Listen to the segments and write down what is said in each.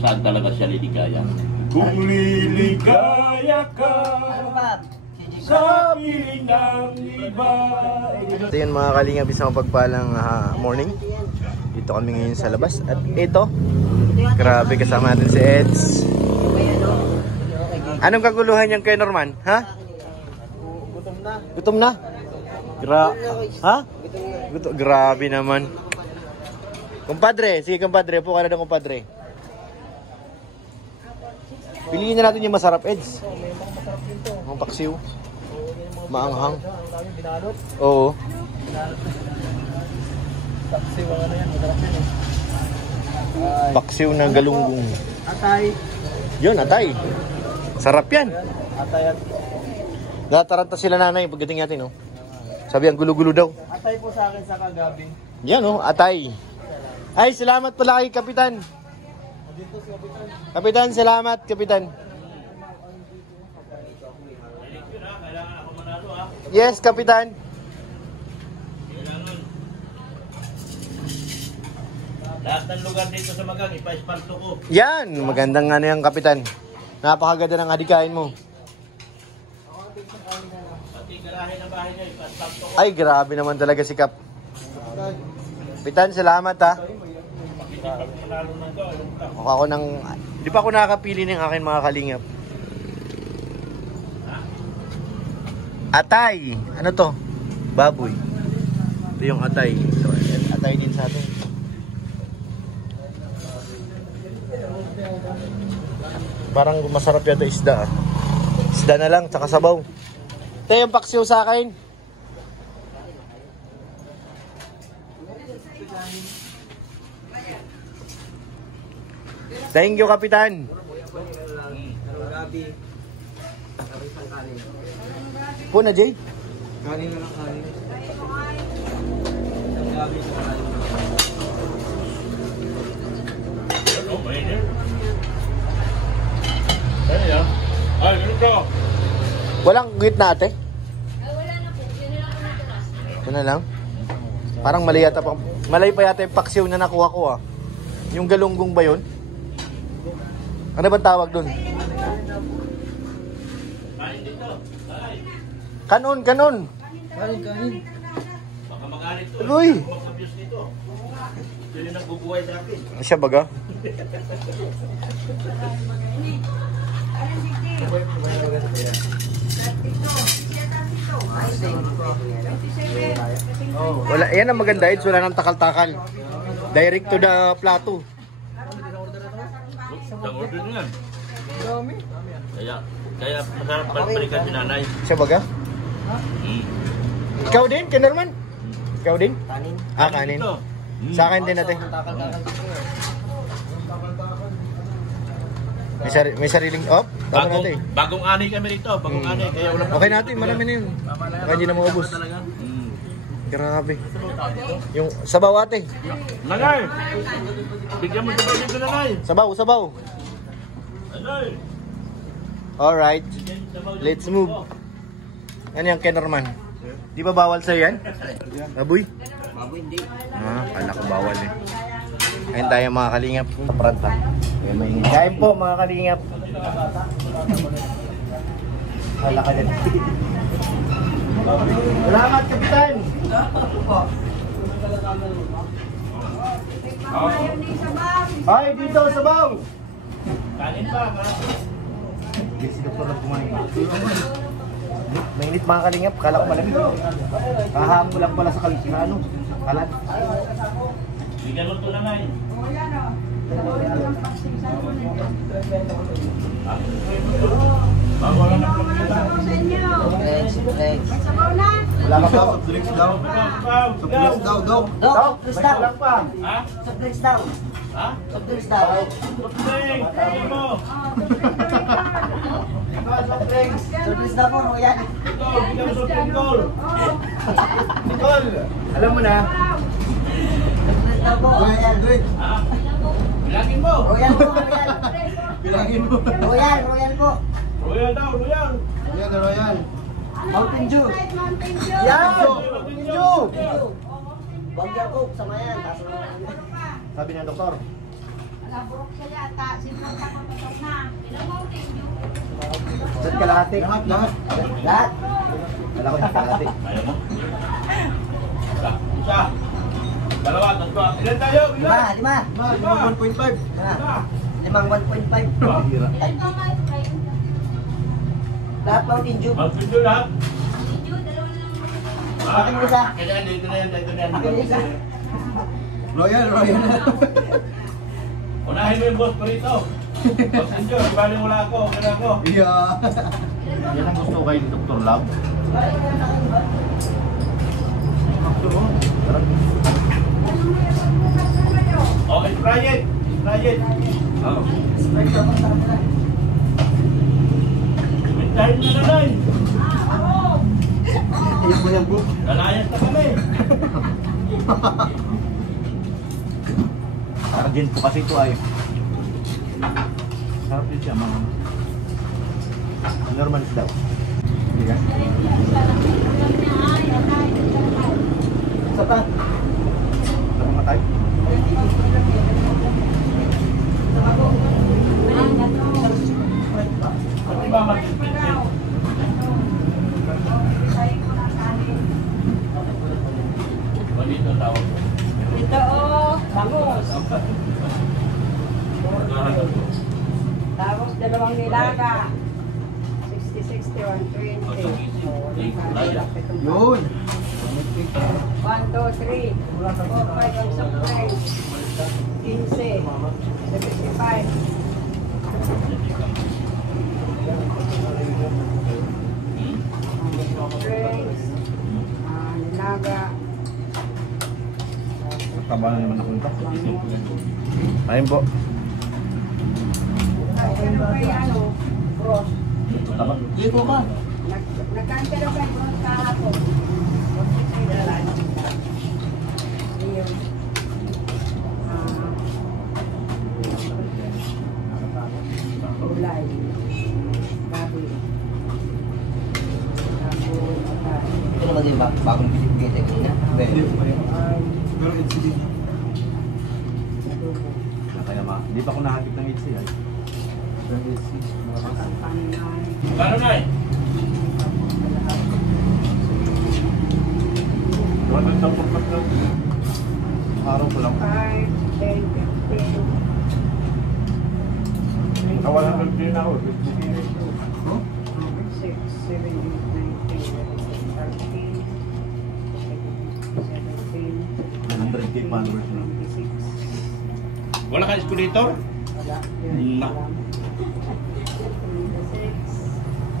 saan talaga siya liligaya. Kung liligaya ka sa piling ng iba. Ito yun mga kalingap, isang pagpalang morning. Dito kami ngayon sa labas. At ito, grabe kasama natin si Eds. Anong kaguluhan yan kay Norman? Ha? Gutom na. Gutom na? Ha? Grabe naman. Kumpadre, sige kumpadre, upo ka na ng kumpadre. Piliin na natin yung masarap, Eds. Ang paksiw. Maanghang. Oo. Paksiw ang ano yan, masarap yan eh. Paksiw na galunggong. Atay. Yun, atay. Sarap yan. Atay at... Nataranta sila nanay pagdating natin, no? Sabi ang gulo-gulo daw. Atay po sa akin sa kagabi. Yan, no? Atay. Ay, salamat pala kay Kapitan. Dito si Kapitan. Kapitan, salamat, Kapitan. Yes, Kapitan. Lahat ng lugar dito sa Magang, ipa-espalto ko. Yan, magandang ano yung Kapitan. Napakaganda ng adikain mo. Pati garahe ng bahay niya, ipa-espalto ko. Ay, grabe naman talaga si Kap. Kapitan, salamat ha. Ako ng... Di pa ako nakakapili ng akin mga kalingap. Atay! Ano to? Baboy. Ito yung atay. Ito, atay din sa atin. Parang masarap yata isda. Isda na lang, tsaka sabaw. Ito yung paksiw sa akin. Thank you, Kapitan. Puna, Jay? Kanin na lang kanin. Ano, mainit? Ay, yan. Ay, ganun ka. Walang gitna, ate? Ay, wala na po. Yun na lang ang naturas. Ito na lang. Parang mali yata pa. Malay pa yata yung paksiw na nakuha ko ah. Yung galunggong ba yun? Ano ba tawag dun? Kain dito. Ay, Kanon, kanon. Kanin, kanin. baka magalit to. Uy! Mag-abuse dito. Yun yung nagbubuhay sa akin. Siya baga? Wala, yan ang maganda, Eds. Wala nang takal-takal. Direct to the plato. Ang order niyan. Dami. Kaya masarap balikan si nanay. Siya baga? Ikaw din, kay Norman? Ikaw din? Kanin. Ah, kanin. Dito. Sa akin din natin. Takal-takal dito eh. May sariling op. Tama natin. Bagong ani kami rito. Bagong ani. Kaya wala Okay natin, marami na yun. Baka hindi na maubos. Grabe. Yung sabaw ate. Nanay! Bigyan mo sabaw dito, nanay. Sabaw, sabaw. Nanay! Alright. Let's move. Ano yan, Ken Norman? Di ba bawal sa'yo yan? Baboy? Baboy hindi. Ah, kala ko bawal eh. Ayun tayo mga kalingap. Pranta. Kain po mga kalingap. Kala ka din. Salamat, Kapitan! Ay, dito, sabaw! Kanin pa. Yes, ito po lang kumain. Mainit mga kalingap, kala ko malamig. Kahapon lang pala sa ano, kalat. Bigyan mo ito, nanay. Bago lang ang Wala ka pa? Drinks daw. Bago. Daw. Daw, may kulang pa. Ha? Drinks daw. Ha? Drinks daw. Tupling! Sabi mo! Drinks daw mo, yan. Ito, bigyan mo sa pingkol! Nicole, alam mo na. Drinks daw po, yan. Ha? Bilangin mo! Royal po, royal. Bilangin mo. Royal po. Royal daw, royal! Royal. Mountain Dew. Yan! Pinjo! Bangga po, sama yan. Sabi ng doktor. Nakaburok siya yata. Sinong papatok na. Ilang Mountain Dew? Saan kalahati? Lahat. Wala ko yung kalahati. Ayaw mo? Isa. Dalawa, tatlo. Ilan tayo? Ilan? Lima. Limang 1.5. Limang 1.5. Hira. Ay, tama ito kayo. Lahat Mountain Dew. Mag-video lahat. Mountain Dew, dalawa na lang. Akin mo isa. Kaya dito na yan, dito na yan. Akin isa. Royal. Unahin mo yung boss ko rito. Boss Enjo, ibaling wala ako, okay na ako. Yeah. Yan ang gusto ko kay Dr. Love. Okay, try it. Try it. Oh. Mintahin na nanay. Iyak mo yan, bro. Lalayas na kami. Argent po kasi ito ay. Sarap din siya, mga normal daw. Hindi ka? Isa pa. Isa pa matay. Pati ba mag-pinsin? Dito tawag. Ito oh, bangus. Tapos dalawang nilaga. 60, 60, 120. Yun. 1, 2, 3, 4, 5 ang supply. 15, 75. Drinks, nilaga, Taba na naman ako ito. Ayun po. nagkano kayo ano, bros. Taba. Iko ka. Nagkano kayo bros kahapon. Ayun. Ulay. Gabi. Ito naman din bagong pinipigit eh. Pero HCD. Kaya hindi pa ako nahagip ng HCD. Ng HCD. Kano na eh? Doon ang tapos na araw ko lang. 5, 10, 15, Kawalan ng din ako. 6, 7, 8, 9, 10, 11, 12, 13, 14, 15, 16, 100k followers na. 26. Wala ka escalator? Wala. Na.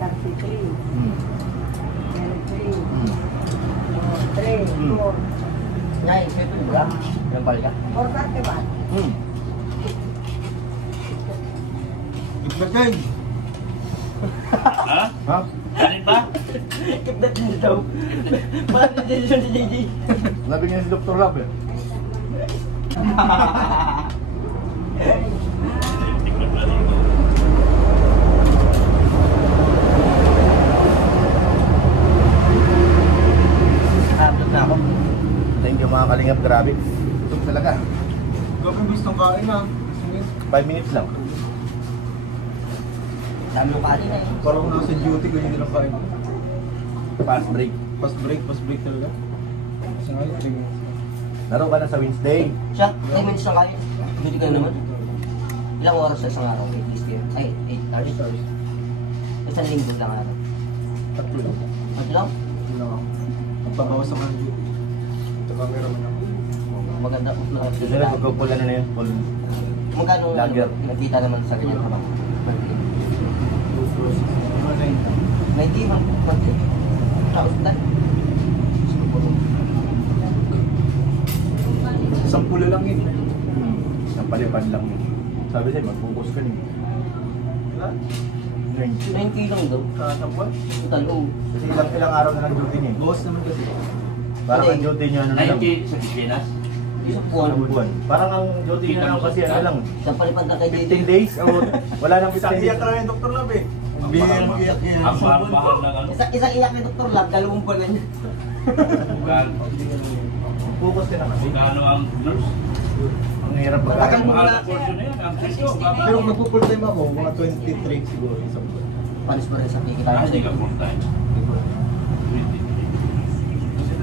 33, 33, 3, 4, Ngay, ito yung bra. Ilang balik ka? 4, ba? Itlagay! Ha? Ha? Kanin ba? Kipdat niyo daw. Bakit na decision si JJ? Labi niya si Dr. Love eh. Abot na ako. Thank you mga kalingap, grabe. Ito talaga. Gawin gustong kain na. 5 minutes lang. Dami ng kanin eh. Parang nasa duty, ganyan nilang kain. Fast break. Fast break talaga. Kasi ngayon, 3 minutes. Laro ka na sa Wednesday. Siya, 3 minutes na kain. Duty ka na naman. Ilang oras sa isang araw? 8 least yun. Ay, 8 hours. Isang linggo lang araw. Tatlo. Ano lang? Yun lang ako. Magpabawas ako ng duty. Ito camera mo na. Maganda. Kasi na magpupula na yun. Full. Magkano Lager. nakita naman sa ganyan habang? 90. 90 man. Tapos na. Isang pula lang yun. Ang palipad lang yun. Sabi sa'yo, mag-focus ka rin. Wala? 90 lang daw. Kasang buwan? Talo. Kasi ilang araw na lang duty niya. Bawas naman kasi. Parang ang duty niya ano na lang. 90 sa Pilipinas? Isang Buwan. buwan. Parang ang duty niya lang kasi ano lang. Isang palipad na kay JJ. 15 days o wala nang 15 Isang days. iyak na rin, Dr. Lab eh. Ang bihira mo iyak niya. Ang mahal-mahal ng ano? Isang iyak ni Dr. Lab, 2 buwan na niya. Bukan. Focus ka na kasi. Kano ang nurse? Ang hirap Matagal mo Mahal na. ang portion na yan. Ang presyo, baba. Pero magpo-full time ako, mga 23 siguro. Isang buwan. Panis pa rin sa kikita. Ah, hindi ka full time.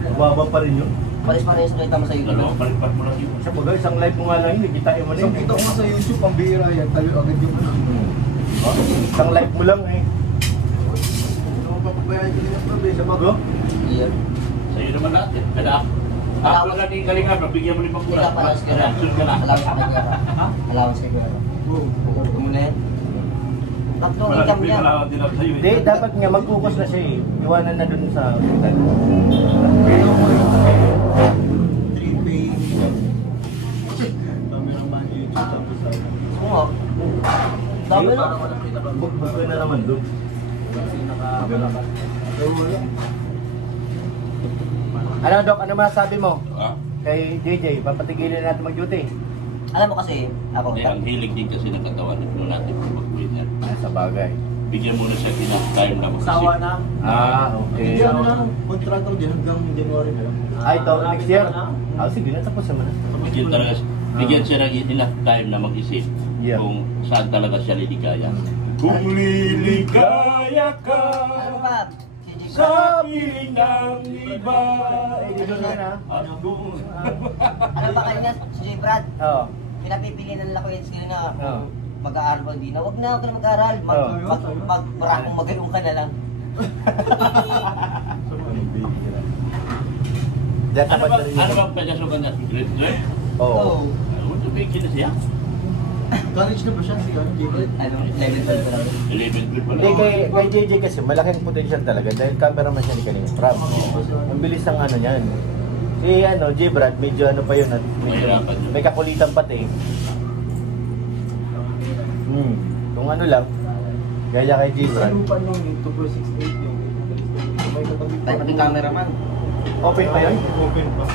23. Baba pa rin yun. Panis pa rin sa kita mo sa YouTube. Dalawang palipat mo lang yun. Sa bagay, isang live mo nga lang yun, kitain mo na Isang yun. kita ko nga sa YouTube, ang bihira yan. Tayo agad yung Oh, isang live mo lang eh. Ano pa pabayaan ko din ang problema? Bago? Yeah. Sa'yo naman natin. Kada ako lang natin kalingan, mabigyan mo ni Hindi Pagkulang. ka para sa kaya. Reaction ka na. Allowance ka kaya. Allowance ka kaya. Ito mo na yan. Tatlong income niya. Malawag din ako sa'yo. Hindi, dapat nga mag-focus na siya eh. Iwanan na dun sa hospital. Pero ako yung 3-pay. Cameraman, YouTube, tapos sa... Oo. Dami na. Book ka na naman dun. Kasi nakabala ka. Pero wala. Ano Doc, ano masasabi mo? Ah, Kay JJ, papatigilin natin mag-duty. Alam mo kasi, ako, hindi, ang hilig din kasi ng katawan. Ito natin mag-winner. Sa bagay. Bigyan mo na siya enough time na mag-isip. Sawa na. Okay. Hindi ano lang, kontrata ko dyan hanggang January na lang. Ito, next year. Sige na, tapos naman. Bigyan talaga, bigyan siya ng enough time na mag-isip Yeah. kung saan talaga siya liligaya. Kung liligaya ka Ano ba? sa piling ng iba. Ano ba kanina? Si J. Brad? Oo. Pinapipili na nila ko yung skill na Oo. mag-aaral ba di na. Huwag na na mag-aaral. Marakong magayong ka na lang. Diyan Ano tapat ba, na rin ano yun. ba pagkasukan niya? Grade 12? Oo. Ano ba ito bigyan na siya? College na ba siya? Si ano, Gabriel? Ano? Level 12 pa lang. 11 pa Hindi, lang. kay JJ kasi malaking potential talaga dahil cameraman siya ni Kalinga Prab. Ang bilis ng ano niyan. Si ano, J. Brad, medyo ano pa yun, medyo, Mahirapan yun. may kakulitan pati. Kung ano lang, gaya kay J. Brad. Ano pa nung 2468 yung may katabi pa. Ay, pati cameraman. Open pa yun? Open pa.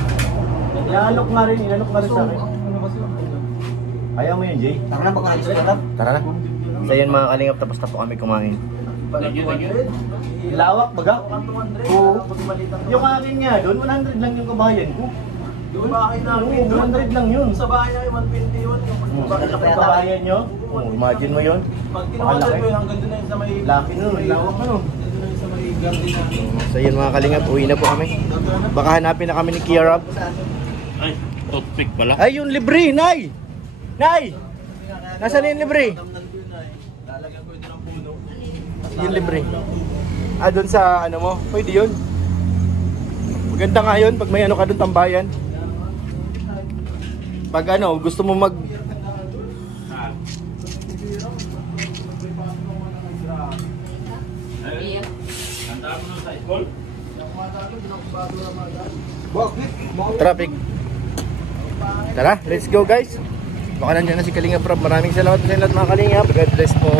Ialok nga rin sa So, akin. ano kasi yung Ayaw mo yun, Jay? Tara na, pag-alis ka na. Tara na. So yun mga kalingap, tapos na po kami kumain. Thank you, thank you. Lawak baga? Oo. Yung Yung akin nga doon, 100 lang yung kabayan ko. yung bahay namin, Oo, 100 lang yun. sa bahay namin 120 yun. Yung bahay Sa namin. kabayan nyo? Imagine mo yun. Pag kinuha Malaki. ko yun, hanggang doon na yun sa may... Laki nun, lawak nun. Doon na yun sa may garden namin. So yun mga kalingap, uwi na po kami. Baka hanapin na kami ni Kia Rob. Ay, toothpick pala. Ay, yung libre, Nay! Nay! Nasaan yung libre? Lalagyan ko ito ng puno. Yung libre. Doon sa ano mo, pwede yun. Maganda nga yun pag may ano ka doon tambayan. Pag ano, gusto mo mag... Handa mo na sa school? Traffic. Tara, let's go guys. Baka nandiyan na si Kalinga Prab. Maraming salamat sa lahat mga Kalinga. God bless po.